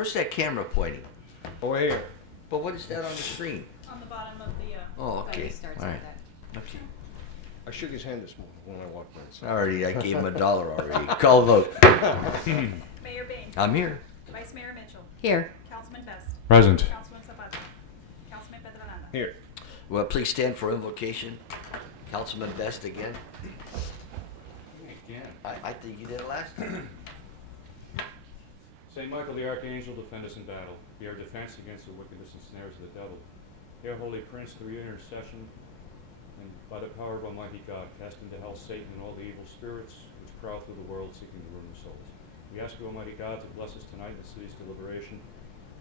Where's that camera pointing? Over here. But what is that on the screen? On the bottom of the, Oh, okay. Starts All like right. that. Okay. I shook his hand this morning when I walked in. Already, I gave him $1 already. Call vote. Mayor Bain. I'm here. Vice Mayor Mitchell. Here. Councilman Best. Present. Councilman Zapata. Councilman Pedranada. Here. Well, please stand for invocation. Councilman Best again. I think you did it last time. Saint Michael the Archangel, defend us in battle. Be our defense against the wickedness and snares of the devil. Hail, Holy Prince, through your intercession, and by the power of Almighty God, cast into hell Satan and all the evil spirits which prowl through the world seeking to ruin the souls. We ask you, Almighty God, to bless us tonight in the city's deliberation,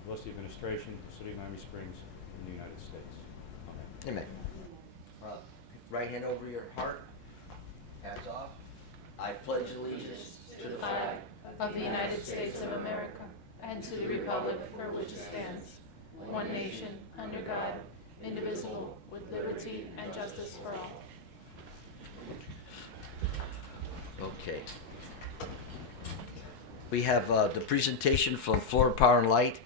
bless the administration, the city of Miami Springs, and the United States. Amen. Amen. Right hand over your heart. Hands off. I pledge allegiance to the flag of the United States of America and to the republic for which it stands, one nation, under God, indivisible, with liberty and justice for all. Okay. We have the presentation from Florida Power and Light.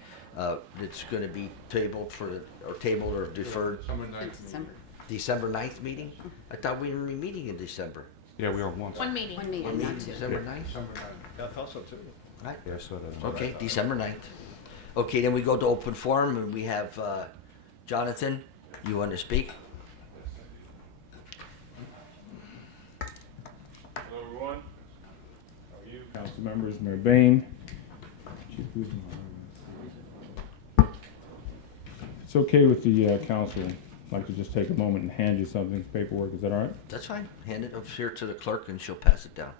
It's going to be tabled or deferred It's December. December 9th meeting. I thought we were meeting in December. Yeah, we are once. One meeting. One meeting, not two. December 9th? Yeah, I thought so too. Right. Yeah, so that. Okay, December 9th. Okay, then we go to open forum and we have Jonathan. You want to speak? Hello, everyone. How are you? Council members, Mayor Bain. If it's okay with the council, I'd like to just take a moment and hand you something, paperwork, is that all right? That's fine. Hand it up here to the clerk and she'll pass it down.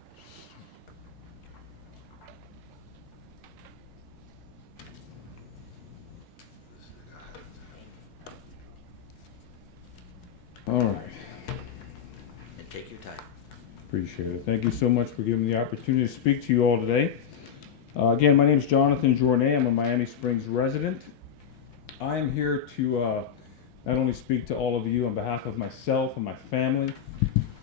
All right, And take your time. appreciate it. Thank you so much for giving me the opportunity to speak to you all today. Again, my name is Jonathan Journet. I'm a Miami Springs resident. I am here to not only speak to all of you on behalf of myself and my family,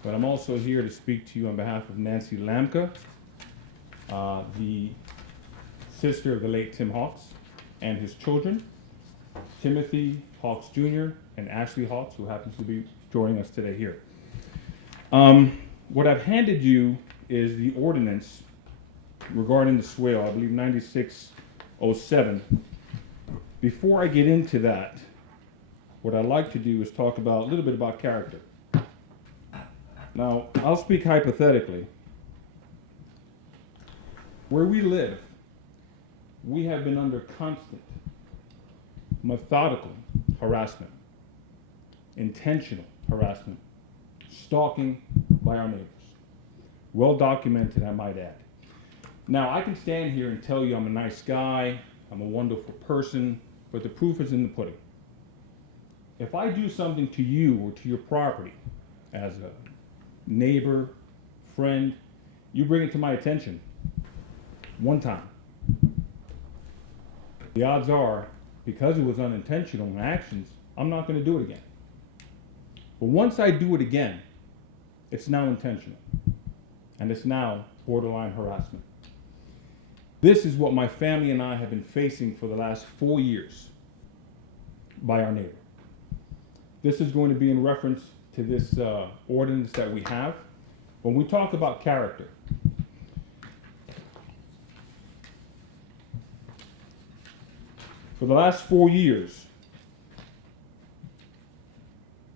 but I'm also here to speak to you on behalf of Nancy Lamka, the sister of the late Tim Hawks, and his children, Timothy Hawks Jr. and Ashley Hawks, who happens to be joining us today here. What I've handed you is the ordinance regarding the swale, I believe 9607. Before I get into that, what I'd like to do is talk about a little bit about character. Now, I'll speak hypothetically. Where we live, we have been under constant, methodical harassment, intentional harassment, stalking by our neighbors. Well documented, I might add. Now, I can stand here and tell you I'm a nice guy, I'm a wonderful person, but the proof is in the pudding. If I do something to you or to your property as a neighbor, friend, you bring it to my attention one time. The odds are, because it was unintentional actions, I'm not going to do it again. But once I do it again, it's now intentional. And it's now borderline harassment. This is what my family and I have been facing for the last 4 years by our neighbor. This is going to be in reference to this ordinance that we have. When we talk about character, for the last 4 years,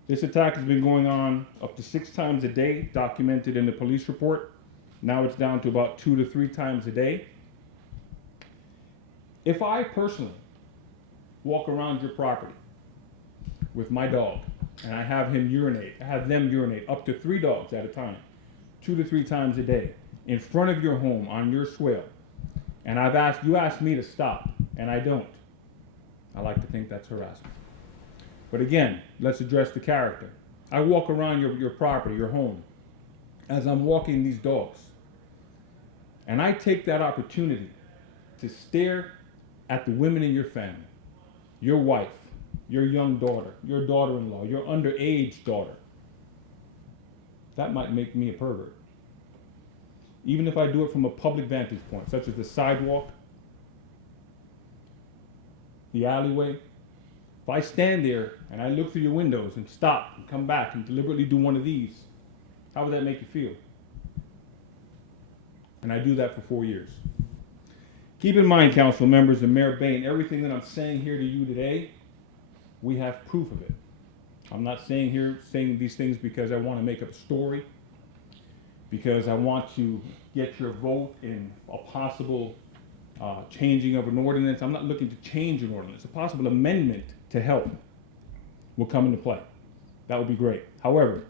this attack has been going on up to 6 times a day, documented in the police report. Now it's down to about 2 to 3 times a day. If I personally walk around your property with my dog and I have them urinate up to 3 dogs at a time, 2 to 3 times a day, in front of your home on your swale, and you asked me to stop, and I don't, I like to think that's harassment. But again, let's address the character. I walk around your property, your home, as I'm walking these dogs, and I take that opportunity to stare at the women in your family, your wife, your young daughter, your daughter-in-law, your underage daughter. That might make me a pervert. Even if I do it from a public vantage point, such as the sidewalk, the alleyway, if I stand there and I look through your windows and stop and come back and deliberately do one of these, how would that make you feel? And I do that for 4 years. Keep in mind, council members and Mayor Bain, everything that I'm saying here to you today, we have proof of it. I'm not saying these things because I want to make up a story, because I want to get your vote in a possible changing of an ordinance. I'm not looking to change an ordinance. A possible amendment to help will come into play. That would be great. However,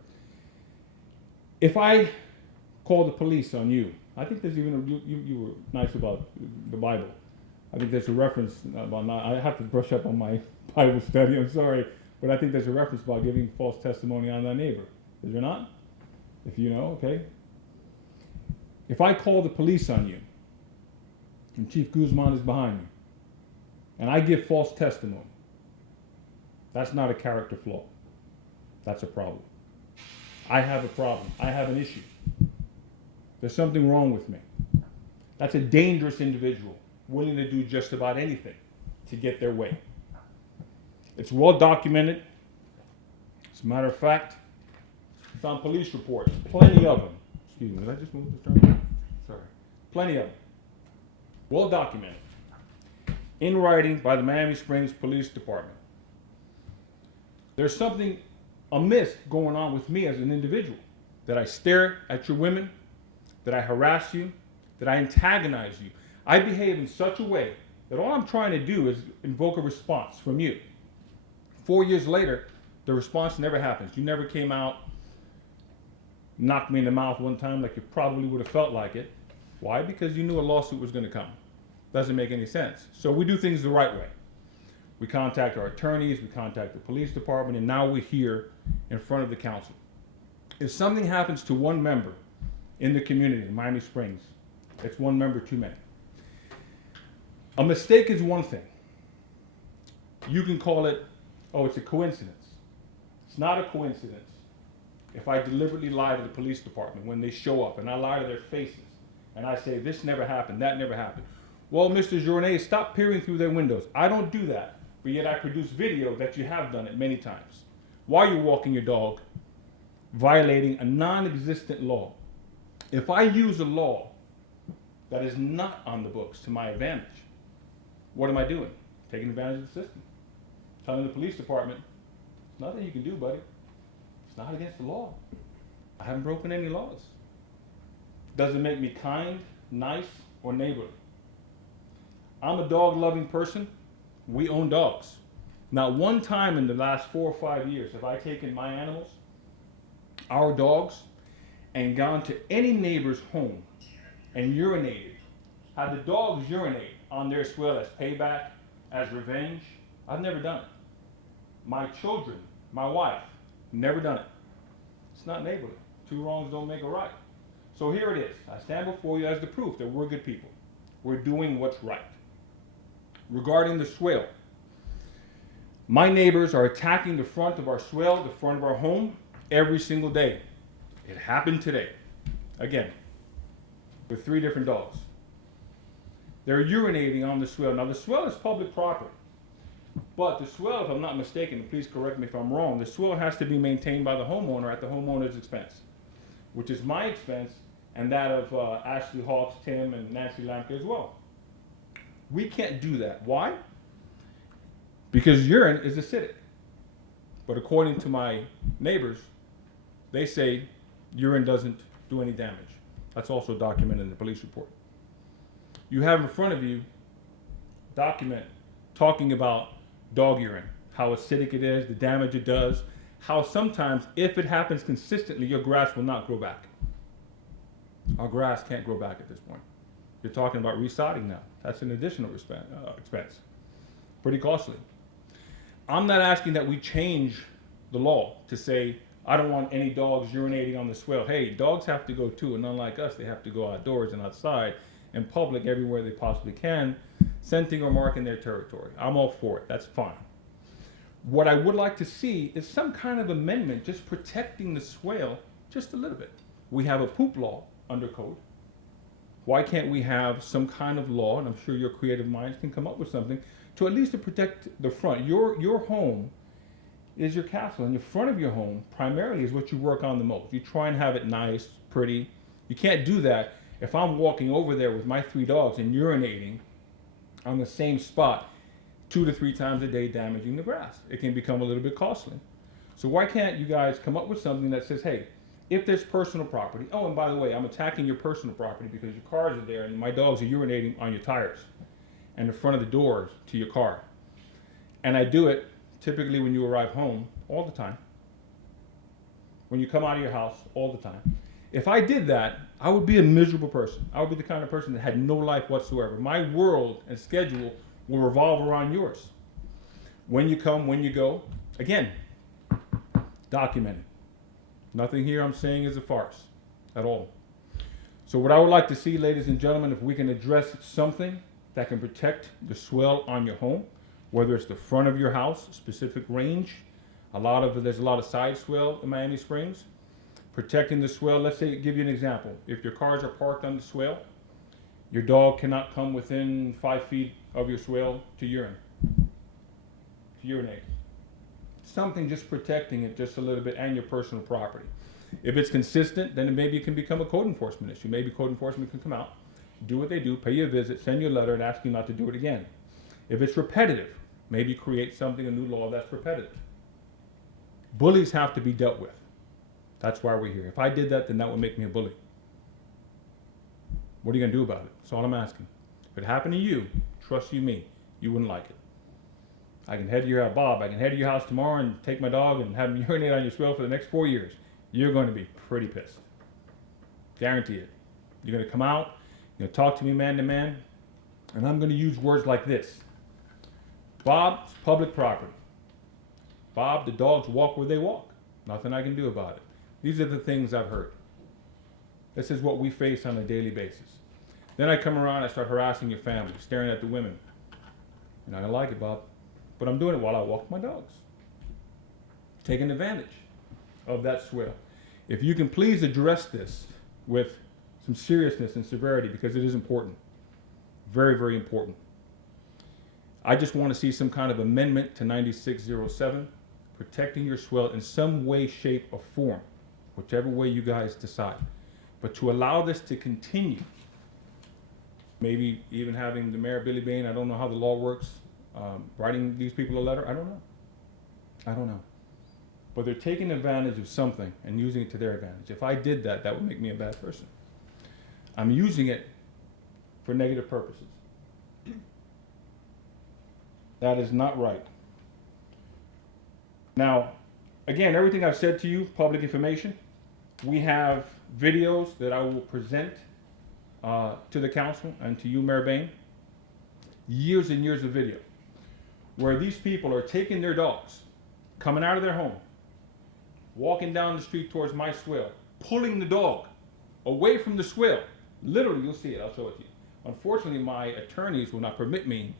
if I call the police on you, I think there's even you were nice about the Bible. I think there's a reference about I have to brush up on my Bible study. I'm sorry, but I think there's a reference about giving false testimony on thy neighbor. Is there not? If you know, okay. If I call the police on you, and Chief Guzman is behind me, and I give false testimony, that's not a character flaw. That's a problem. I have a problem. I have an issue. There's something wrong with me. That's a dangerous individual, willing to do just about anything to get their way. It's well documented. As a matter of fact, it's on police reports. Plenty of them. Excuse me, did I just move the term? Sorry. Plenty of them. Well documented. In writing by the Miami Springs Police Department. There's something amiss going on with me as an individual. That I stare at your women, that I harass you, that I antagonize you. I behave in such a way that all I'm trying to do is invoke a response from you. 4 years later, the response never happens. You never came out, knocked me in the mouth one time like you probably would have felt like it. Why? Because you knew a lawsuit was going to come. Doesn't make any sense. So we do things the right way. We contact our attorneys, we contact the police department, and now we're here in front of the council. If something happens to one member in the community, in Miami Springs, it's one member too many. A mistake is one thing. You can call it, oh, it's a coincidence. It's not a coincidence if I deliberately lie to the police department when they show up and I lie to their faces and I say, this never happened, that never happened. Well, Mr. Journet, stop peering through their windows. I don't do that, but yet I produce video that you have done it many times. While you're walking your dog, violating a non-existent law. If I use a law that is not on the books to my advantage, what am I doing? Taking advantage of the system. Telling the police department, there's nothing you can do, buddy. It's not against the law. I haven't broken any laws. Doesn't make me kind, nice, or neighborly. I'm a dog-loving person. We own dogs. Not one time in the last 4 or 5 years have I taken my animals, our dogs, and gone to any neighbor's home and urinated. Had the dogs urinate on their swell as payback, as revenge. I've never done it. My children, my wife, never done it. It's not neighborly. 2 wrongs don't make a right. So here it is. I stand before you as the proof that we're good people. We're doing what's right. Regarding the swale, my neighbors are attacking the front of our swale, the front of our home, every single day. It happened today. Again, with 3 different dogs. They're urinating on the swale. Now the swale is public property. But the swale, if I'm not mistaken, please correct me if I'm wrong, the swale has to be maintained by the homeowner at the homeowner's expense, which is my expense and that of Ashley Hawks, Tim, and Nancy Lamke as well. We can't do that. Why? Because urine is acidic. But according to my neighbors, they say urine doesn't do any damage. That's also documented in the police report. You have in front of you a document talking about dog urine, how acidic it is, the damage it does, how sometimes, if it happens consistently, your grass will not grow back. Our grass can't grow back at this point. You're talking about resodding now. That's an additional expense. Pretty costly. I'm not asking that we change the law to say, I don't want any dogs urinating on the swale. Hey, dogs have to go too, and unlike us, they have to go outdoors and outside, in public, everywhere they possibly can, scenting or marking their territory. I'm all for it. That's fine. What I would like to see is some kind of amendment just protecting the swale just a little bit. We have a poop law under code. Why can't we have some kind of law, and I'm sure your creative minds can come up with something, to at least to protect the front. Your home is your castle, and the front of your home primarily is what you work on the most. You try and have it nice, pretty. You can't do that if I'm walking over there with my 3 dogs and urinating on the same spot 2 to 3 times a day, damaging the grass. It can become a little bit costly. So why can't you guys come up with something that says, hey, if there's personal property, oh, and by the way, I'm attacking your personal property because your cars are there and my dogs are urinating on your tires and the front of the doors to your car. And I do it typically when you arrive home all the time. When you come out of your house all the time. If I did that, I would be a miserable person. I would be the kind of person that had no life whatsoever. My world and schedule will revolve around yours. When you come, when you go, again, document it. Nothing here I'm saying is a farce at all. So what I would like to see, ladies and gentlemen, if we can address something that can protect the swell on your home, whether it's the front of your house, specific range, there's a lot of side swell in Miami Springs. Protecting the swell, let's say, give you an example. If your cars are parked on the swell, your dog cannot come within 5 feet of your swell to urinate. Something just protecting it just a little bit and your personal property. If it's consistent, then maybe it can become a code enforcement issue. Maybe code enforcement can come out, do what they do, pay you a visit, send you a letter and ask you not to do it again. If it's repetitive, maybe create something, a new law that's repetitive. Bullies have to be dealt with. That's why we're here. If I did that, then that would make me a bully. What are you going to do about it? That's all I'm asking. If it happened to you, trust you me, you wouldn't like it. I can head to your house, Bob, I can head to your house tomorrow and take my dog and have him urinate on your swell for the next 4 years. You're going to be pretty pissed. Guarantee it. You're going to come out, you're going to talk to me man to man, and I'm going to use words like this. Bob's public property. Bob, the dogs walk where they walk. Nothing I can do about it. These are the things I've heard. This is what we face on a daily basis. Then I come around, I start harassing your family, staring at the women. You're not going to like it, Bob. But I'm doing it while I walk my dogs. Taking advantage of that swell. If you can please address this with some seriousness and severity, because it is important. Very, very important. I just want to see some kind of amendment to 9607, protecting your swell in some way, shape, or form, whichever way you guys decide. But to allow this to continue, maybe even having the Mayor Billy Bain, I don't know how the law works, writing these people a letter, I don't know. But they're taking advantage of something and using it to their advantage. If I did that, that would make me a bad person. I'm using it for negative purposes. That is not right. Now, again, everything I've said to you, public information. We have videos that I will present to the council and to you, Mayor Bain. Years and years of video where these people are taking their dogs, coming out of their home, walking down the street towards my swell, pulling the dog away from the swell. Literally, you'll see it. I'll show it to you. Unfortunately, my attorneys will not permit me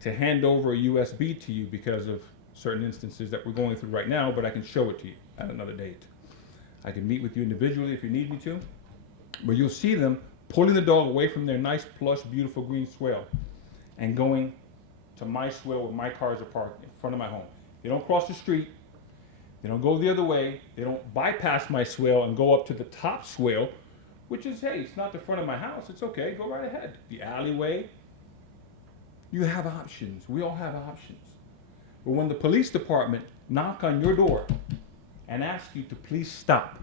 to hand over a USB to you because of certain instances that we're going through right now, but I can show it to you at another date. I can meet with you individually if you need me to, but you'll see them pulling the dog away from their nice, plush, beautiful green swell and going to my swell where my cars are parked in front of my home. They don't cross the street. They don't go the other way. They don't bypass my swell and go up to the top swell, which is, hey, it's not the front of my house. It's okay. Go right ahead. The alleyway. You have options. We all have options. But when the police department knock on your door and ask you to please stop,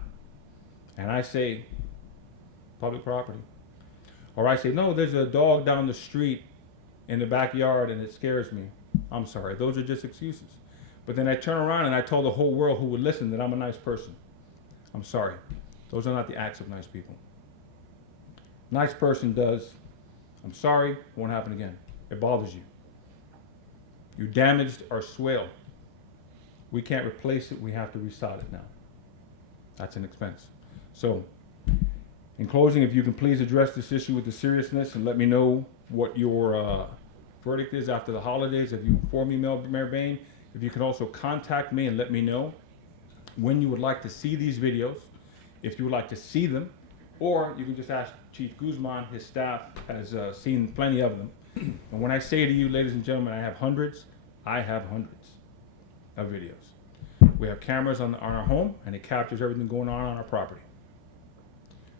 and I say, public property, or I say, no, there's a dog down the street in the backyard and it scares me. I'm sorry. Those are just excuses. But then I turn around and I tell the whole world who would listen that I'm a nice person. I'm sorry. Those are not the acts of nice people. Nice person does, I'm sorry, won't happen again. It bothers you. You damaged our swell. We can't replace it. We have to resod it now. That's an expense. So, in closing, if you can please address this issue with the seriousness and let me know what your verdict is after the holidays. If you inform me, Mayor Bain, if you can also contact me and let me know when you would like to see these videos, if you would like to see them, or you can just ask Chief Guzman. His staff has seen plenty of them. And when I say to you, ladies and gentlemen, I have hundreds of videos. We have cameras on our home, and it captures everything going on our property.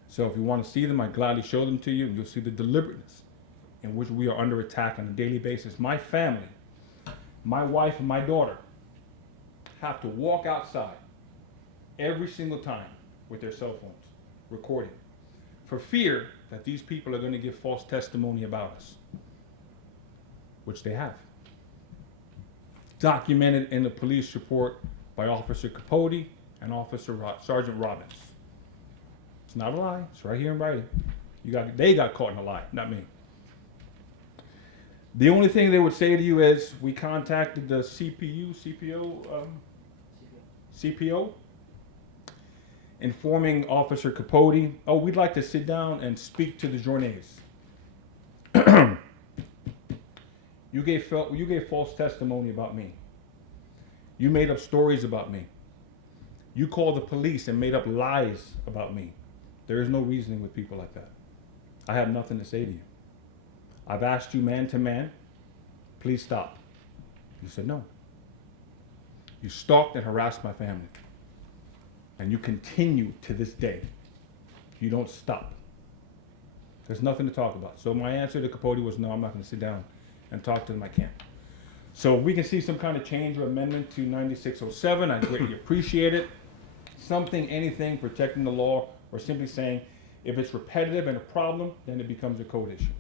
So if you want to see them, I gladly show them to you, and you'll see the deliberateness in which we are under attack on a daily basis. My family, my wife and my daughter have to walk outside every single time with their cell phones, recording, for fear that these people are going to give false testimony about us, which they have. Documented in the police report by Officer Capote and Sergeant Robbins. It's not a lie. It's right here in writing. They got caught in a lie, not me. The only thing they would say to you is, we contacted the CPO, informing Officer Capote, oh, we'd like to sit down and speak to the Journeys. You gave false testimony about me. You made up stories about me. You called the police and made up lies about me. There is no reasoning with people like that. I have nothing to say to you. I've asked you man to man, please stop. You said no. You stalked and harassed my family. And you continue to this day. You don't stop. There's nothing to talk about. So my answer to Capote was no, I'm not going to sit down and talk to them. I can't. So we can see some kind of change or amendment to 9607. I greatly appreciate it. Something, anything, protecting the law, or simply saying if it's repetitive and a problem, then it becomes a code issue,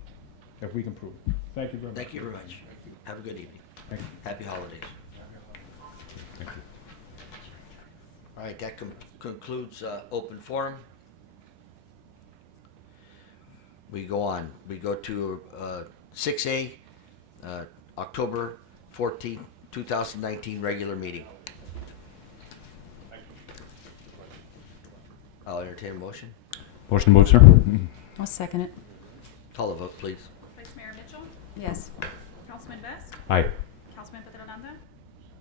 if we can prove it. Thank you very much. Thank you very much. Have a good evening. Thank you. Happy holidays. Thank you. All right, that concludes open forum. We go on. We go to 6A, October 14th, 2019 regular meeting. I'll entertain a motion. Motion to move, sir. I'll second it. Call a vote, please. Vice Mayor Mitchell, Yes. Councilman Best, Aye. Councilman Pedrolanda,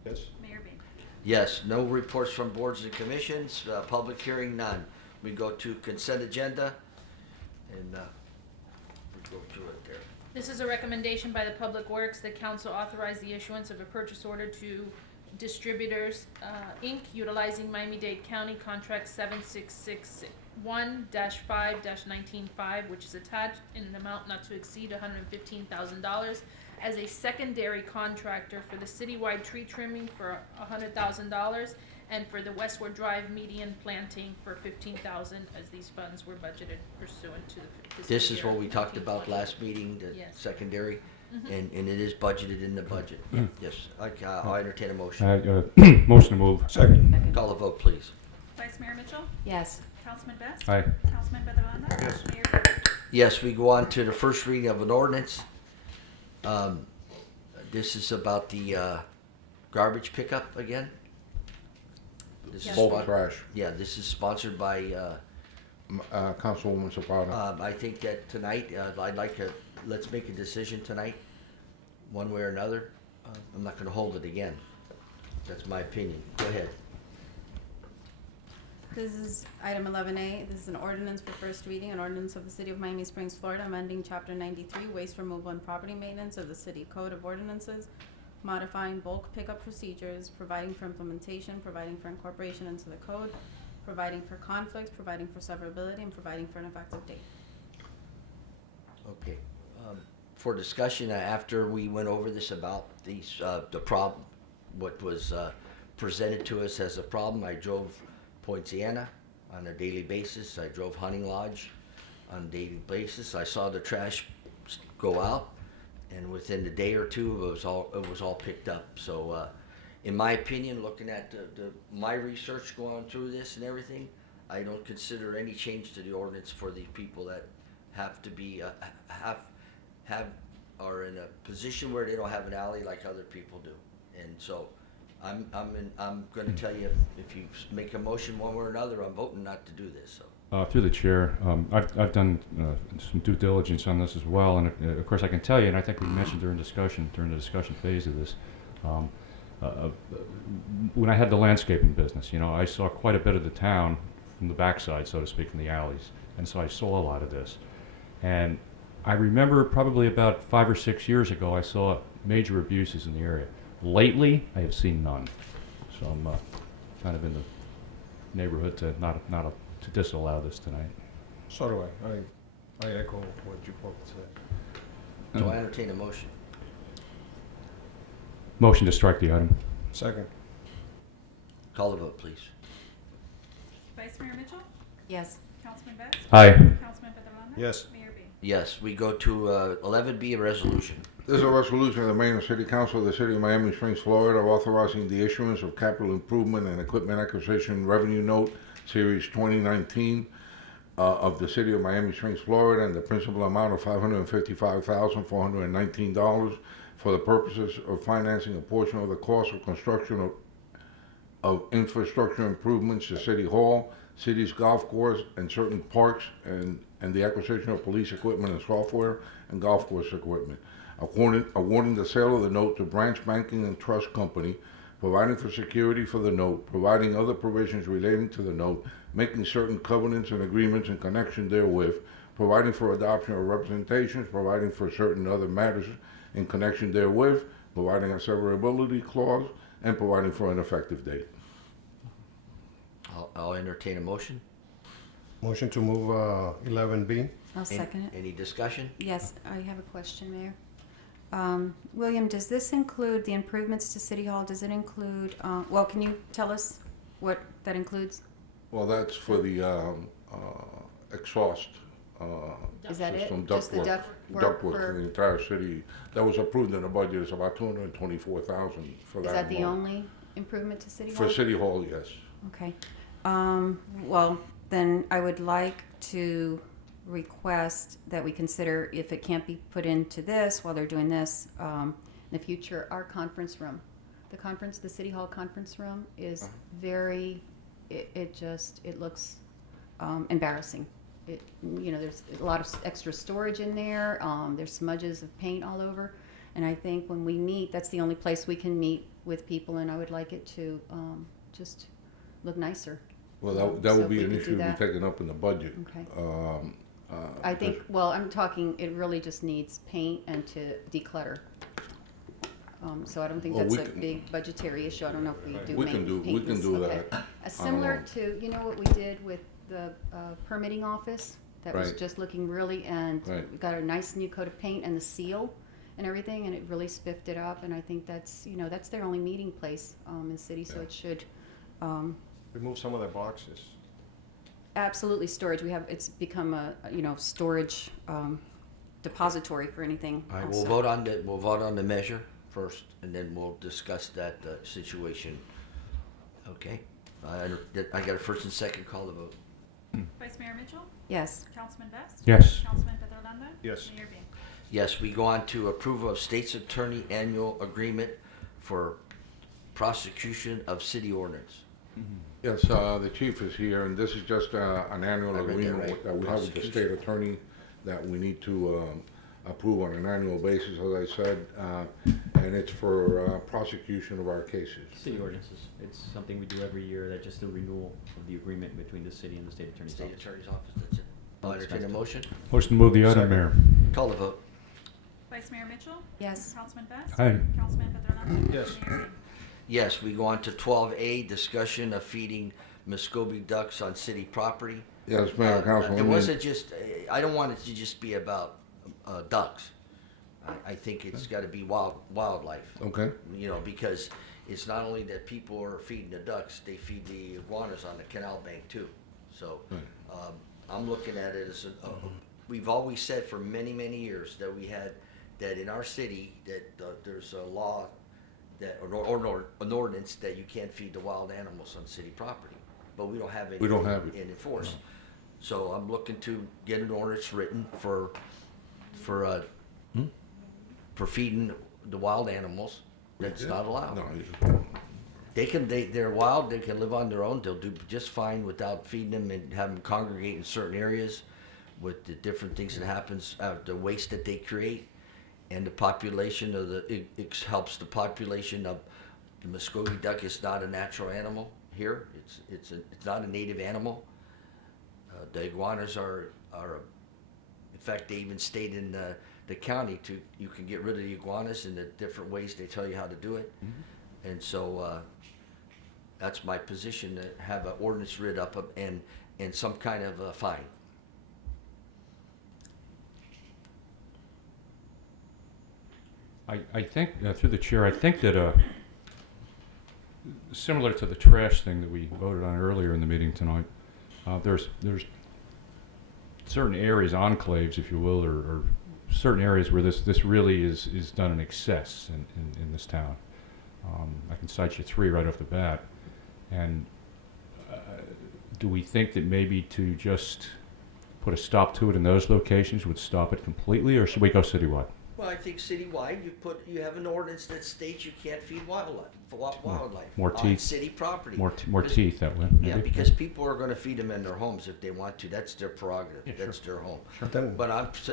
Yes? Mayor Bain. Yes, no reports from boards and commissions, public hearing, none. We go to consent agenda, and we go through it there. This is a recommendation by the Public Works that council authorize the issuance of a purchase order to Distributors, Inc., utilizing Miami-Dade County Contract 7661-5-195, which is attached in an amount not to exceed $115,000 as a secondary contractor for the citywide tree trimming for $100,000 and for the Westward Drive median planting for $15,000, as these funds were budgeted pursuant to the fiscal This is year what we talked about 1920. last meeting, the Yes. secondary, and it is budgeted in the budget. Yes, I'll entertain a motion. Motion to move. Second. Second. Call a vote, please. Vice Mayor Mitchell, Yes. Councilman Best, Aye. Councilman Pedrolanda, Yes. Mayor Bain. Yes, we go on to the first reading of an ordinance. This is about the garbage pickup again. This is Bulk spon- trash. Yeah, this is sponsored by, Councilwoman Soprano. I think that tonight, I'd like to, let's make a decision tonight, one way or another. I'm not gonna hold it again. That's my opinion. Go ahead. This is item 11A. This is an ordinance for first reading, an ordinance of the City of Miami Springs, Florida, amending Chapter 93, Waste Removal and Property Maintenance of the City Code of Ordinances, modifying bulk pickup procedures, providing for implementation, providing for incorporation into the code, providing for conflicts, providing for severability, and providing for an effective date. Okay. For discussion, after we went over this about these, the problem, what was presented to us as a problem, I drove Poinciana on a daily basis. I drove Hunting Lodge on a daily basis. I saw the trash go out, and within the day or two, it was all picked up. So, in my opinion, looking at my research going through this and everything, I don't consider any change to the ordinance for the people that have to be are in a position where they don't have an alley like other people do. And so I'm gonna tell you, if you make a motion one way or another, I'm voting not to do this, so. Through the chair, I've done some due diligence on this as well, and of course I can tell you, and I think we mentioned during the discussion phase of this, when I had the landscaping business, I saw quite a bit of the town from the backside, so to speak, from the alleys, and so I saw a lot of this. And I remember probably about 5 or 6 years ago, I saw major abuses in the area. Lately, I have seen none. So I'm kind of in the neighborhood to to disallow this tonight. So do I. I echo what you both said. So I entertain a motion. Motion to strike the item. Second. Call the vote, please. Vice Mayor Mitchell, Yes. Councilman Best, Aye. Councilman Pedrolanda. Yes. Mayor Bean. Yes, we go to 11B, a resolution. This is a resolution of the Mayor and City Council of the City of Miami Springs, Florida, authorizing the issuance of capital improvement and equipment acquisition revenue note, Series 2019, of the City of Miami Springs, Florida, and the principal amount of $555,419 for the purposes of financing a portion of the cost of construction of infrastructure improvements to City Hall, city's golf course, and certain parks, and the acquisition of police equipment and software and golf course equipment. Awarding the sale of the note to Branch Banking and Trust Company, providing for security for the note, providing other provisions relating to the note, making certain covenants and agreements in connection therewith, providing for adoption of representations, providing for certain other matters in connection therewith, providing a severability clause, and providing for an effective date. I'll entertain a motion. Motion to move 11B. I'll second it. Any discussion? Yes, I have a question, Mayor. William, does this include the improvements to City Hall? Does it include, well, can you tell us what that includes? Well, that's for the exhaust Is that it? system, Just the ductwork for for, the entire city. That was approved in the budget. It's about $224,000 for that. is that the amount. only improvement to City Hall? For City Hall, yes. Okay. Well, then I would like to request that we consider, if it can't be put into this while they're doing this, in the future, our conference room. The City Hall conference room is very, it looks embarrassing. There's a lot of extra storage in there. There's smudges of paint all over. And I think when we meet, that's the only place we can meet with people, and I would like it to just look nicer. Well, that So would if be we an could do issue to be that. taken up in the budget. Okay. I Because- think, well, I'm talking, it really just needs paint and to declutter. So I don't think Well, that's we a can- big budgetary issue. I don't know if we do We can do maintenance. Okay. that. Similar to, what we did with the permitting office? That was Right. just looking really, and Right. we got a nice new coat of paint and the seal and everything, and it really spiffed it up. And I think that's, that's their only meeting place in the city, so Yeah. it should Remove some of the boxes. absolutely storage. It's become a storage depository for anything. All right, else. we'll vote on the measure first, and then we'll discuss that situation. Okay? I got a first and second, call the vote. Vice Mayor Mitchell, Yes. Councilman Best. Yes. Councilman Pedrolanda. Yes. Mayor Bean. Yes, we go on to approval of State's Attorney Annual Agreement for prosecution of city ordinance. Yes, the chief is here, and this is just an annual I read that agreement right. that we have with the state attorney that we need to approve on an annual basis, as I said, and it's for prosecution of our cases. City ordinances. It's something we do every year, that just a renewal of the agreement between the city and the state attorney's State office. Attorney's Office, that's it. I'll entertain a motion. Motion to move the item, Second. Mayor. Call the vote. Vice Mayor Mitchell, Yes. Councilman Best. Aye. Councilman Pedrolanda. Yes. Mayor Bean. Yes, we go on to 12A, discussion of feeding Muscogee ducks on city property. Yes, Mayor, Councilman. It wasn't just, I don't want it to just be about ducks. I think it's gotta be wildlife. Okay, Because it's not only that people are feeding the ducks, they feed the iguanas on the canal bank too. So, I'm looking at it as, we've always said for many, many years that in our city, that there's a law or an ordinance that you can't feed the wild animals on city property. But we don't have it. We don't have it. In enforce. So I'm looking to get an ordinance written for feeding the wild animals. That's not allowed. no, They're wild, they can live on their own, they'll do just fine without feeding them and have them congregate in certain areas with the different things that happens, the waste that they create, and the population of it helps the population of the Muscogee duck is not a natural animal here, it's not a native animal. The iguanas are In fact, they even state in the county you can get rid of the iguanas in the different ways they tell you how to do it. And so that's my position, to have an ordinance writ up and some kind of a fine. I think, through the chair, I think that similar to the trash thing that we voted on earlier in the meeting tonight, there's certain areas, enclaves, if you will, or certain areas where this really is done in excess in this town. I can cite you 3 right off the bat. And do we think that maybe to just put a stop to it in those locations would stop it completely, or should we go citywide? Well, I think citywide, you have an ordinance that states you can't feed wildlife More on city- city property. More Because- teeth that way. Yeah, maybe? because people are gonna feed them in their homes if they want to. That's their prerogative. Yeah, sure. That's their home. But then, But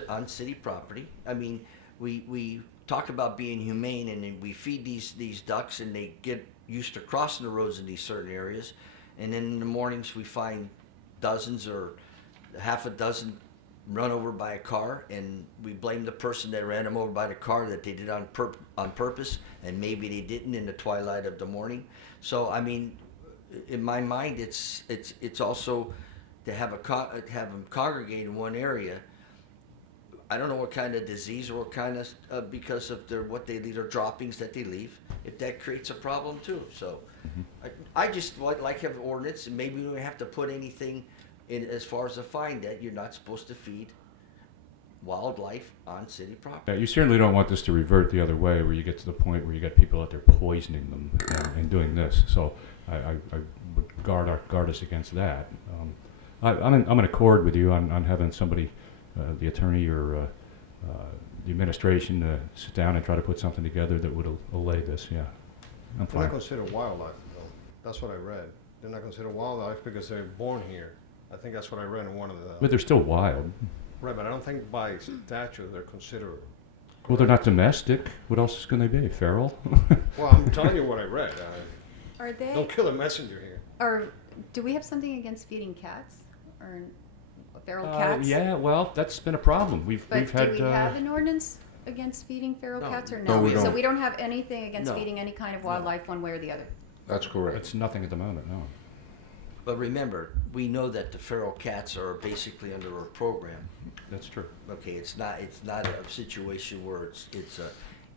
on city property, I mean, we talk about being humane, and then we feed these ducks, and they get used to crossing the roads in these certain areas, and then in the mornings we find dozens or half a dozen run over by a car, and we blame the person that ran them over by the car that they did on purpose, and maybe they didn't in the twilight of the morning. So I mean, in my mind, it's also to have have them congregate in one area. I don't know what kind of disease or what kind of because of what they leave, their droppings that they leave. If that creates a problem too. So I just like to have an ordinance, and maybe we don't have to put anything in as far as a fine that you're not supposed to feed wildlife on city property. Yeah, you certainly don't want this to revert the other way, where you get to the point where you got people out there poisoning them and doing this. So I would guard us against that. I'm in accord with you on having somebody, the attorney or the administration, sit down and try to put something together that would allay this. Yeah, I'm they're not fine. considered wildlife, though. That's what I read. They're not considered wildlife because they're born here. I think that's what I read in one of the. But they're still wild. Right, but I don't think by statute they're considered. Well, they're not domestic. What else can they be? Feral? Well, I'm telling you what I read. Are they, Don't kill a messenger here. or do we have something against feeding cats or feral cats? Yeah, well, that's been a problem. We've But had. do we have an ordinance against feeding feral No. cats or No, no? we So don't. we don't have anything against No. feeding any kind of wildlife one way or the other? That's correct. It's nothing at the moment. No. But remember, we know that the feral cats are basically under a program. That's true. Okay, it's not a situation where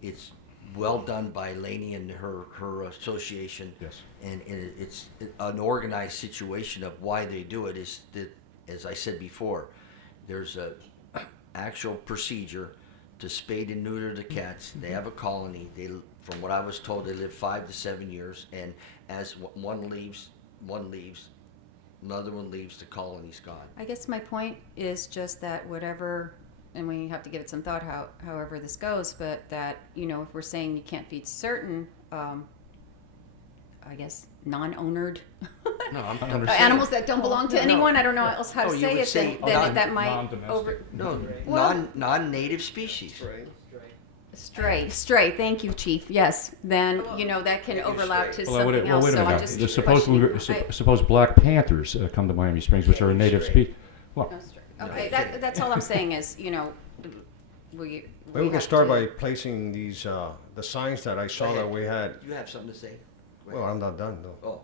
it's well done by Laney and her association. Yes. And it's an organized situation of why they do it is that, as I said before, there's a actual procedure to spade and neuter the cats. They have a colony. From what I was told, they live 5 to 7 years, and as one leaves, another one leaves, the colony's gone. I guess my point is just that whatever, and we have to give it some thought however this goes, but that, you know, if we're saying you can't feed certain, I guess, non-ownered No, I'm understand. saying- animals that don't belong to No. anyone, I don't know else how No, to you say would it, say then that might non-domestic. over, No, Well- non-native species. stray, thank you, chief, yes, then, you know, that can Maybe overlap stray. to Well, something else, wait a so I'm minute. just now. Suppose questioning. suppose Black Panthers come to Miami Springs, which are a native Stray. species. Well, Okay, that's all I'm saying is, you know, Maybe we can have start to- by placing these, the signs that I saw Go that ahead. we had. You have something to say? Go Well, ahead. I'm not done though. Oh,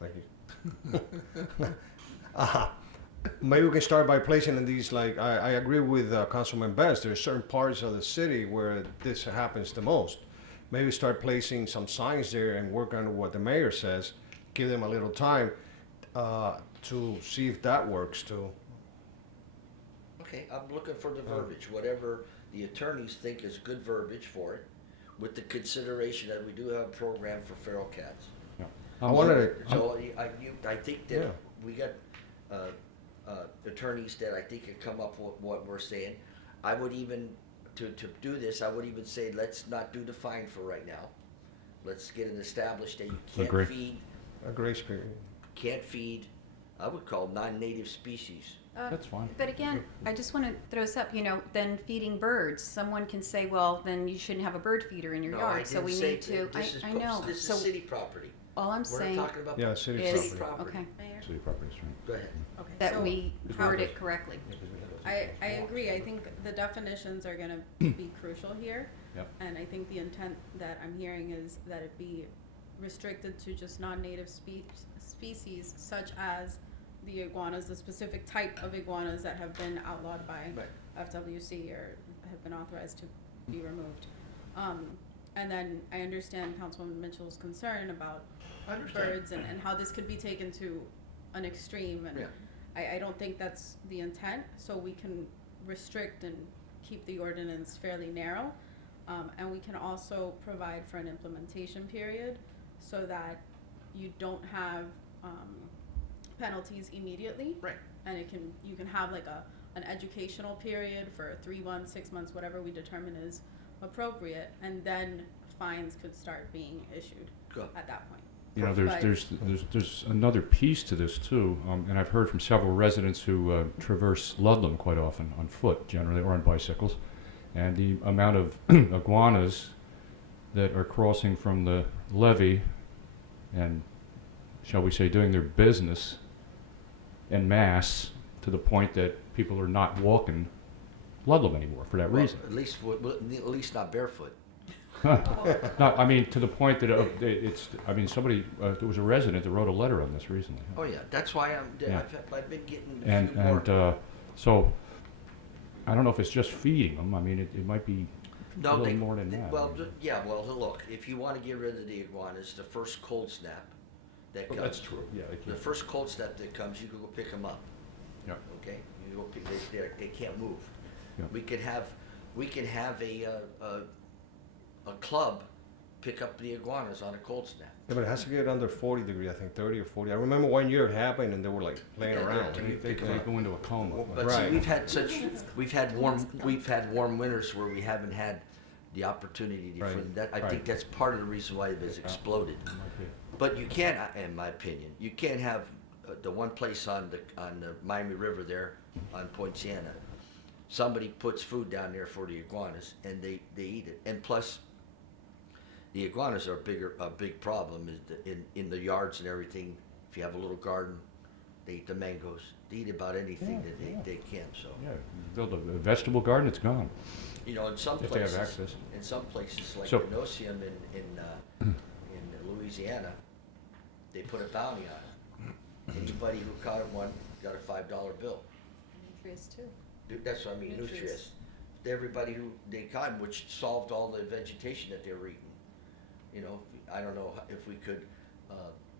Thank you. Maybe we can start by placing in these, like, I agree with Councilman Best. There are certain parts of the city where this happens the most. Maybe start placing some signs there and work on what the mayor says. Give them a little time to see if that works too. okay, I'm looking for the verbiage, whatever the attorneys think is good verbiage for it, with the consideration that we do have a program for feral cats. I wanted to. So I think Yeah. that we got attorneys that I think can come up with what we're saying. I would even, to do this, I would even say, let's not do the fine for right now. Let's get it established that you Agree. A grace period. can't feed, I would call non-native species. that's fine. But again, I just want to throw this up, you know, then feeding birds. Someone can say, well, then you shouldn't have a bird feeder in your No, I yard. So didn't we say need to, that. This is I know. This So is city property. all I'm We're saying not talking about. Yeah, city is, City property. okay, City properties, right? Go ahead. that we word it correctly. I agree. I think the definitions are gonna be crucial here. Yep. And I think the intent that I'm hearing is that it be restricted to just non-native species such as the iguanas, the specific type of iguanas that have been outlawed by Right. FWC or have been authorized to be removed. And then I understand Councilwoman Mitchell's concern about I understand. birds and how this could be taken to an extreme, and Yeah. I don't think that's the intent, so we can restrict and keep the ordinance fairly narrow. And we can also provide for an implementation period so that you don't have, penalties immediately. Right. And you can have like an educational period for 3 months, 6 months, whatever we determine is appropriate, and then fines could start being issued Good. at that point. You know, Right. there's another piece to this too, and I've heard from several residents who traverse Ludlam quite often on foot, generally, or on bicycles, and the amount of iguanas that are crossing from the levee and, shall we say, doing their business en masse to the point that people are not walking Ludlam anymore for that Well, reason. at least not barefoot. No, I mean, to the point that somebody, there was a resident that wrote a letter on this recently. Oh, yeah, that's why Yeah. I've been getting a And, few more. so, I don't know if it's just feeding them, I mean, it might be a No, little they, more than that. well, yeah, well, look, if you wanna get rid of the iguanas, the first cold snap that Well, comes. that's true, yeah. The first cold snap that comes, you can go pick them up. Yeah. Okay, you go pick, they can't move. Yeah. We can have a club pick up the iguanas on a cold snap. Yeah, but it has to get under 40 degrees, I think 30 or 40. I remember one year it happened and they were like playing Yeah, around. they- They go into a coma. But Right. see, we've had warm winters where we haven't had the opportunity to, for Right. that, I think Right. that's part of the reason why it has exploded. Might be. But you can't, in my opinion, you can't have the one place on the Miami River there on Point Siena. Somebody puts food down there for the iguanas and they eat it. And plus, the iguanas are a big problem is in the yards and everything. If you have a little garden, they eat the mangoes. They eat about anything Yeah, that they can. So Yeah, build a vegetable garden, it's gone, you know, in some if they have places, access. in some places like So- Genosium in Louisiana, they put a bounty on it. Anybody who caught one got a $5 bill. Nutrients too. That's what I mean, Nutrients. nutrients. Everybody who they caught 'em, which solved all the vegetation that they were eating. You know, I don't know if we could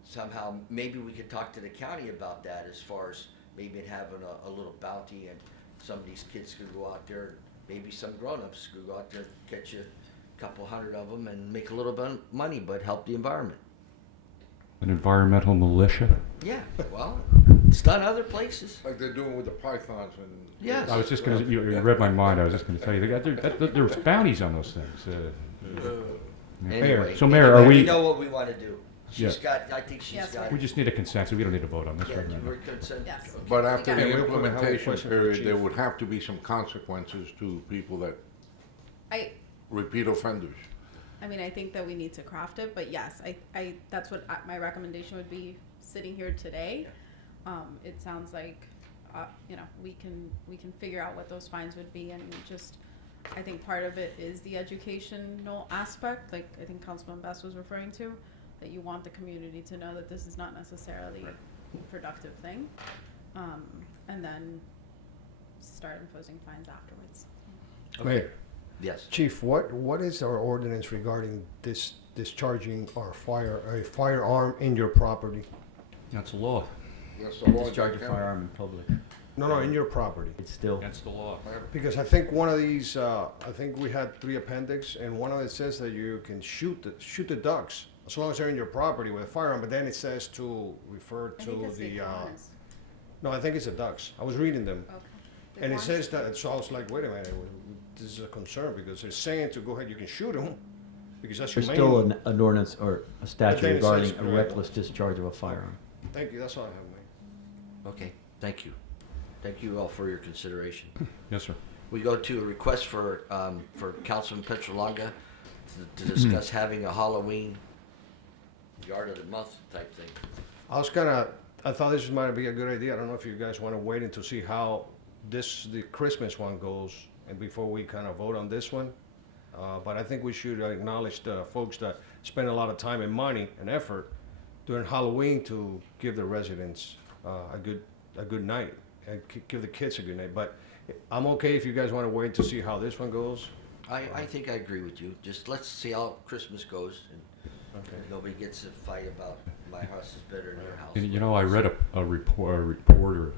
somehow, maybe we could talk to the county about that as far as maybe having a little bounty and some of these kids could go out there, maybe some grown-ups could go out there, catch a couple hundred of them and make a little bit of money, but help the environment. An environmental militia? Yeah, well, it's done other places. Like they're doing with the pythons and. Yes. I was just gonna, you read my mind, I was just gonna tell you, there's bounties on those things. Yeah. Anyway, So Mayor, are we we, know what we want to do. She's Yeah. got, I think she's Yes, got. we just need a consensus, we don't need to vote on this Yeah, right now. we're consent. Yes. Okay. But We after got the it. Real quick, I have a implementation question for the period, there chief. would have to be some consequences to people that repeat offenders. I mean, I think that we need to craft it, but yes, that's what my recommendation would be, sitting here today. It sounds like, you know, we can figure out what those fines would be, and just, I think part of it is the educational aspect, like I think Councilman Best was referring to, that you want the community to know that this is not necessarily a productive thing. And then start imposing fines afterwards. Mayor, Yes. Chief, what is our ordinance regarding discharging a firearm in your property? That's a law, That's the law. Discharge a Jack. firearm in public. No, in your property. It's still, that's the law. Because I think one of these, I think we had 3 appendix, and one of it says that you can shoot the ducks as long as they're in your property with a firearm. But then it says to refer I think to it's the. iguanas. No, I think it's the ducks. I was reading them, Okay. and it Iguanas? says that. So I was like, wait a minute, this is a concern because it's saying to go ahead, you can shoot them, because that's your there's main. still an ordinance or a statute then it regarding says a correct. reckless discharge of a firearm. Thank you. That's all I have, Mayor. Okay, thank you. Thank you all for your consideration. Yes, sir. We go to a request for Councilman Petrolonga to discuss having a Halloween yard of the month type thing. I thought this might be a good idea. I don't know if you guys want to wait until see how the Christmas one goes, and before we kind of vote on this one. But I think we should acknowledge the folks that spend a lot of time and money and effort during Halloween to give the residents a good night and give the kids a good night. But I'm okay if you guys want to wait to see how this one goes. I think I agree with you. Just let's see how Christmas goes, and Okay. nobody gets to fight about my house is better than your house. And, you know, I read a report or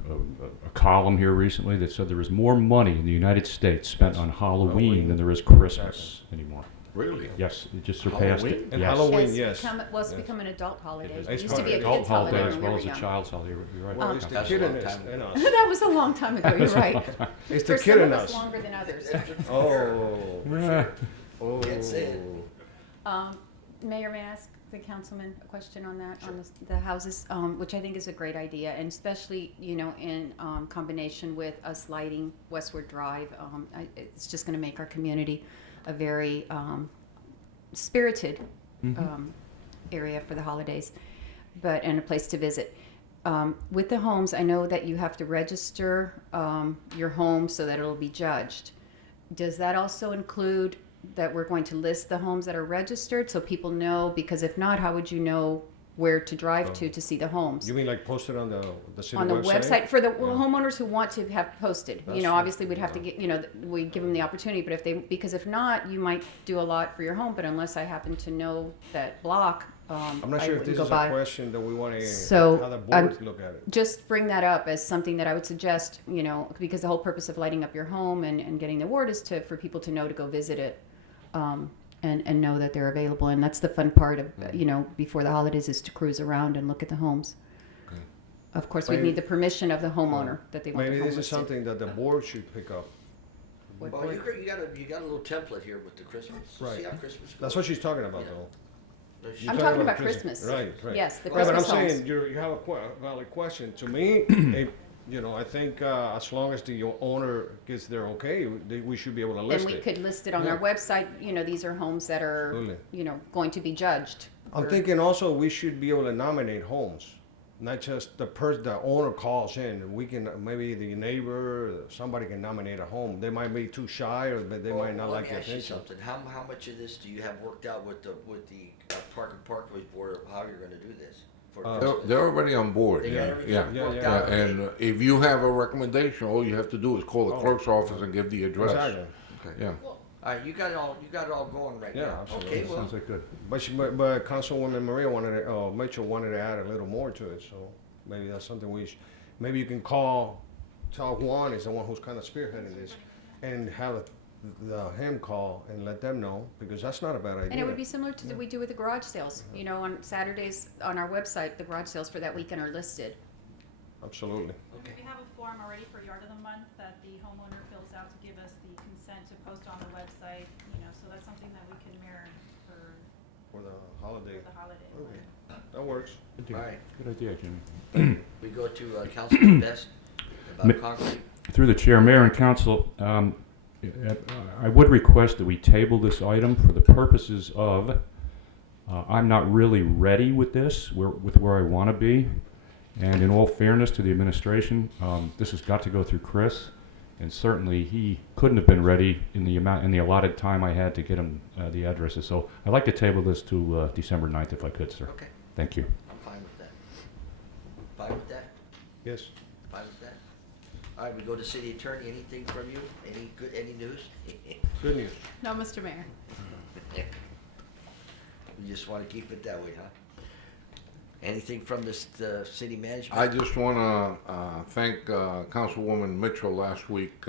a column here recently that said there is more money in the United States spent on Halloween than there is Christmas anymore. Really? Yes, it just surpassed it. Halloween? And Yes. Halloween, It's yes. well, it's Yes. become an adult holiday. It is. It It's used to be a part of kid's Adult holiday as when we well were as a young. child's holiday. You're right. Well, it's the That's a kid in long us. time In ago. us. That was a long time ago, you're right. It's the For kid some in of us. us, longer than others. Oh. Yeah. Oh. Can't say it. Mayor, may I ask the councilman a question on that, on the houses, which I think is a great idea, and especially, you know, in combination with us lighting Westward Drive. It's just gonna make our community a very spirited area for the holidays, and a place to visit. With the homes, I know that you have to register your home so that it'll be judged. Does that also include that we're going to list the homes that are registered so people know? Because if not, how would you know where to drive to see the homes? You mean like posted on the city On the website for the homeowners who want to have posted. That's You know, true. obviously we'd have to get, you know, we give them the opportunity, but because if not, you might do a lot for your home, but unless I happen to know that block, I'm not I sure if wouldn't this go is by. a question that we want to So, have the I'm- board look at it. Just bring that up as something that I would suggest, you know, because the whole purpose of lighting up your home and getting the word is for people to know to go visit it, and know that they're available. And that's the fun part of, you know, before the holidays, is to cruise around and look at the homes. Okay. Of course, we Maybe- need the permission of the homeowner that they want the Maybe home this is listed. something that the board should pick up. What Well, board? you got a little template here with the Christmas. Right. See how Christmas goes. That's what she's talking about, Yeah. though. There's- You're I'm talking about Christmas. Right, right. Yes, the Right, but I'm Christmas homes. saying, you have a valid question. To me, you know, I think as long as the owner gets their okay, we should be able to And list we it. could list it on our Yeah. website, you know, these are homes that are, Absolutely. you know, going to be judged. I'm for- thinking also we should be able to nominate homes, not just the owner calls in. We can, maybe the neighbor, somebody can nominate a home. They might be too shy, or they Well, might not like the Let me ask you attention. something. How much of this do you have worked out with the Park and Parkways board of how you're gonna do this? For Christmas? They're already on board, They got yeah, everything yeah. Yeah, worked yeah. out. And if you have a recommendation, all you have to do is call the Oh. clerk's office and give the address. Exactly. Yeah. All right, you got it all going right Yeah, now. absolutely. Okay, well, Sounds like good. But Councilwoman Maria Mitchell wanted to add a little more to it, so maybe that's something maybe you can tell Juan is the one who's kind of spearheading this, and have him call and let them know, because that's not a bad idea. And it would be similar to what we do with the garage sales. You know, on Saturdays on our website, the garage sales for that weekend are listed. Absolutely. okay. We have a form already for Yard of the Month that the homeowner fills out to give us the consent to post on the website, you know, so that's something that we can mirror for For the holiday. the holiday. Okay. That works. Good All idea. right, Good idea, Jimmy. we go to Councilman Best Ma- about concrete. Through the chair, mayor and council, I would request that we table this item for the purposes of, I'm not really ready with this, with where I want to be. And in all fairness to the administration, this has got to go through Chris. And certainly he couldn't have been ready in the allotted time I had to get him the addresses. So I'd like to table this to December 9th if I could, sir. Okay, Thank you. I'm fine with that. Fine with that? Yes. Fine with that? All right, we go to city attorney. Anything from you? Any news? Good news. No, Mr. Mayor. You just want to keep it that way, huh? Anything from the city management? I just want to thank Councilwoman Mitchell last week.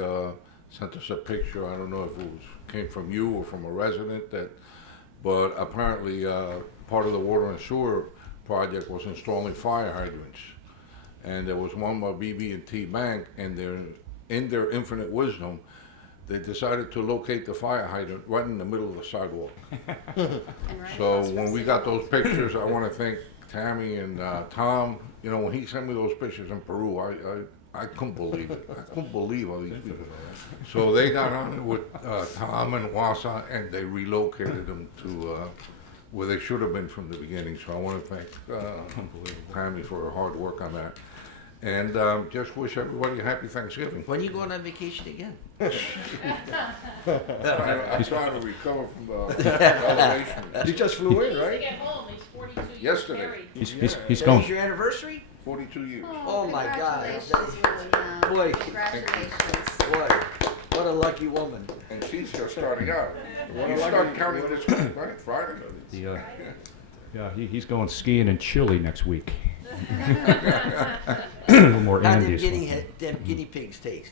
Sent us a picture. I don't know if it came from you or from a resident, but apparently part of the water and sewer project was installing fire hydrants, and there was one by BB&T Bank, and in their infinite wisdom, they decided to locate the fire hydrant right in the middle of the sidewalk. And right So across from when we City got Hall. those pictures, I want to thank Tammy and Tom. You know, when he sent me those pictures in Peru, I couldn't believe it. I couldn't believe all these people. So they got on it with Tom and Wassa, and they relocated them to where they should have been from the beginning. So I want to thank Tammy for her hard work on that. And just wish everybody a happy Thanksgiving. When you going on vacation again? I'm trying to recover from the elevation. You just flew in, He needs to right? get home, he's 42 years Yesterday. married. He's Today's going. your anniversary? 42 years. Oh my God. Congratulations, William. Boy. Congratulations. Boy, what a lucky woman. And she's just starting out. What You a start lucky- counting this week, right? Friday? Yeah, he's going skiing in Chile next week. A little more How Andy. did them guinea pigs taste?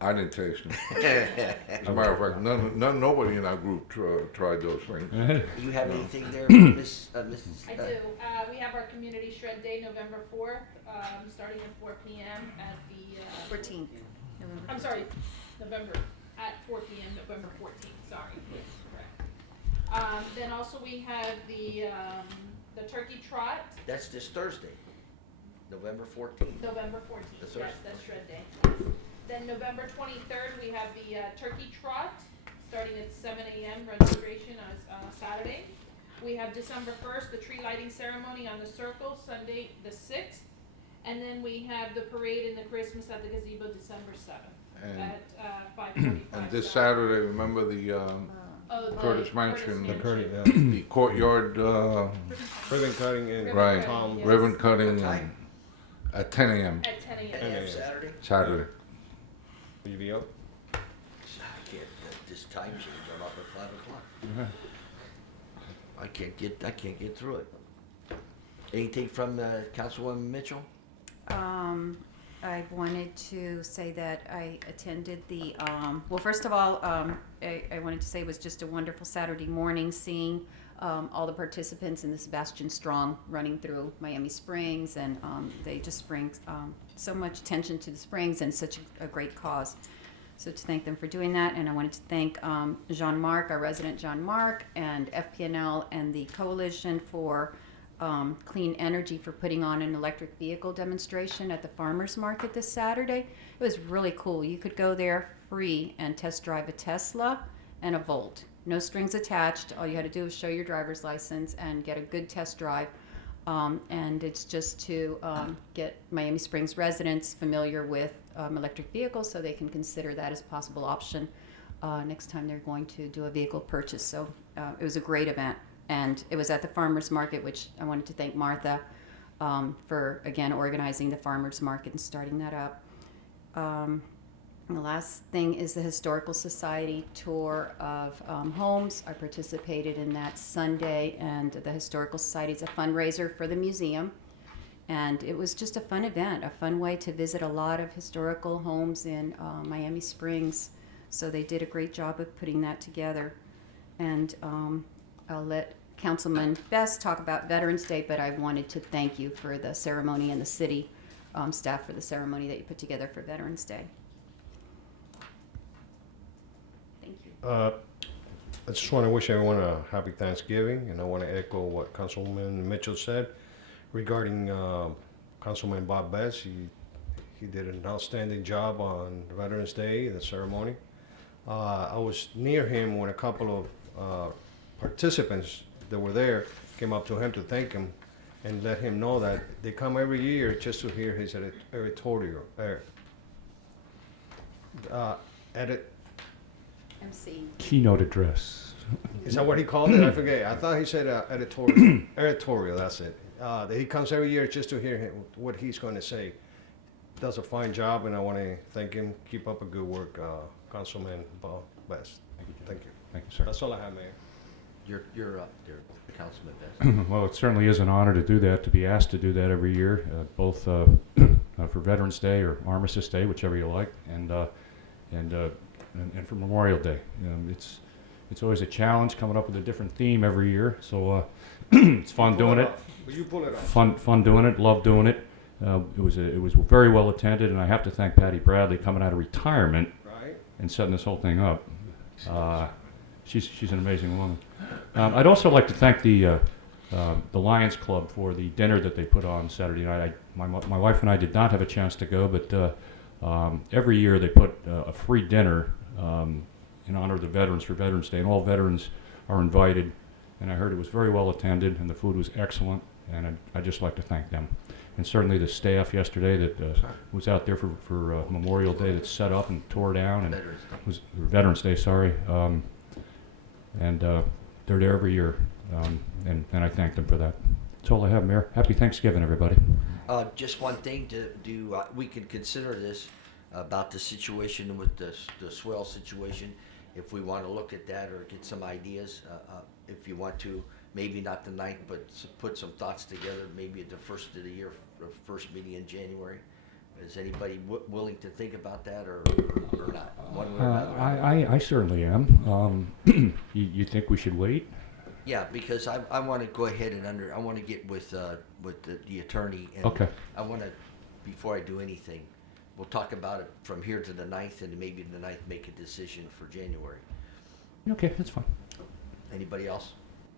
I didn't taste them. As a matter of fact, nobody in our group tried those things. You have anything there, Mrs.? I do. We have our community shred day, November 4th, starting at 4 p.m. at the. 14th. I'm sorry, November, at 4 p.m., November 14th, sorry. Yes, correct. Then also we have the turkey trot, That's this Thursday, November 14th. November 14th. That's Yes, right. that's shred day. Then November 23rd, we have the turkey trot, starting at 7 a.m. registration on Saturday. We have December 1st, the tree lighting ceremony on the Circle, Sunday the 6th. And then we have the parade and the Christmas at the gazebo, December 7th And, at 5:45. and this Saturday, remember the Oh, the Curtis Mansion. The Curry, yeah. the courtyard Ribbon cutting and Right. Tom. Yes. ribbon cutting What time? at 10 a.m. At 10 a.m. 10 a.m. a.m. Saturday? Saturday. Will you be up? I can't, this time change, I'm up at 5 o'clock. I can't get through it. Anything from Councilwoman Mitchell? I wanted to say that I attended the, well, first of all, I wanted to say it was just a wonderful Saturday morning seeing all the participants in the Sebastian Strong running through Miami Springs, and they just bring so much attention to the Springs and such a great cause. So to thank them for doing that, and I wanted to thank Jean-Marc, our resident Jean-Marc, and FPNL and the Coalition for Clean Energy for putting on an electric vehicle demonstration at the farmers market this Saturday. It was really cool. You could go there free and test drive a Tesla and a Volt. No strings attached. All you had to do was show your driver's license and get a good test drive. And it's just to get Miami Springs residents familiar with electric vehicles so they can consider that as a possible option next time they're going to do a vehicle purchase. So it was a great event. And it was at the farmers market, which I wanted to thank Martha for, again, organizing the farmers market and starting that up. And the last thing is the Historical Society tour of homes. I participated in that Sunday, and the Historical Society is a fundraiser for the museum. And it was just a fun event, a fun way to visit a lot of historical homes in Miami Springs. So they did a great job of putting that together. And I'll let Councilman Best talk about Veterans Day, but I wanted to thank you for the ceremony and the city staff for the ceremony that you put together for Veterans Day. Thank you. I just want to wish everyone a happy Thanksgiving, and I want to echo what Councilman Mitchell said regarding Councilman Bob Betts. He did an outstanding job on Veterans Day, the ceremony. I was near him when a couple of participants that were there came up to him to thank him and let him know that they come every year just to hear his editorial. MC. Keynote address. Is that what he called it? I forget. I thought he said editorial. Editorial, that's it. That he comes every year just to hear what he's going to say. Does a fine job, and I want to thank him. Keep up a good work, Councilman Bob Best. Thank you. Thank you, sir. That's all I have, Mayor. You're up there, Councilman Best. Well, it certainly is an honor to do that, to be asked to do that every year, both for Veterans Day or Armistice Day, whichever you like, and for Memorial Day. It's always a challenge coming up with a different theme every year, so it's fun doing it. Will you pull it off? Fun doing it. Love doing it. It was very well attended, and I have to thank Patty Bradley coming out of retirement Right? and setting this whole thing up. She's an amazing woman. I'd also like to thank the Lions Club for the dinner that they put on Saturday night. My wife and I did not have a chance to go, but every year they put a free dinner in honor of the veterans for Veterans Day, and all veterans are invited. And I heard it was very well attended, and the food was excellent, and I'd just like to thank them. and certainly the staff yesterday that was out there for Memorial Day that set up and tore down and Veterans Day. was Veterans Day, sorry. And they're there every year, and I thank them for that. That's all I have, Mayor. Happy Thanksgiving, everybody. Just one thing to do, we could consider this about the situation with the swell situation. If we want to look at that or get some ideas, if you want to, maybe not the 9th, but put some thoughts together, maybe at the first of the year, or first meeting in January. Is anybody willing to think about that or not? One way or another? I certainly am. You think we should wait? Yeah, because I want to go ahead and I want to get with the attorney and Okay. I want to, before I do anything, we'll talk about it from here to the 9th and maybe the 9th make a decision for January. Okay, that's fine. Anybody else?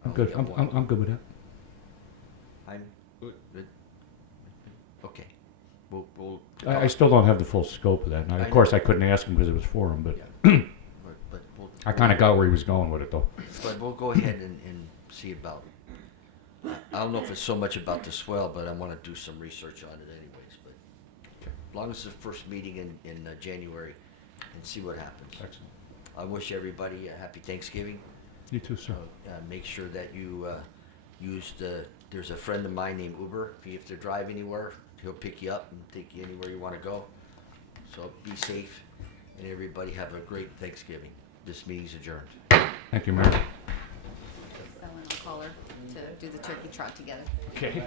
I'm I good. only got one. I'm good with that. I'm Good. good. Okay. We'll I still don't have the full scope of that. And I of course, know. I couldn't ask him because it was for him, but Yeah. but we'll, I kind of got where he was going with it, though. But we'll go ahead and see about. I don't know if it's so much about the swell, but I want to do some research on it anyways. But as long as it's the first meeting in January, and see what happens. Excellent. I wish everybody a happy Thanksgiving. You too, sir. Make sure that you use the. There's a friend of mine named Uber. If you have to drive anywhere, he'll pick you up and take you anywhere you want to go. So be safe, and everybody have a great Thanksgiving. This meeting's adjourned. Thank you, Mayor. That one I'll call her to do the turkey trot together. Okay.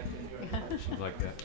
Something like that.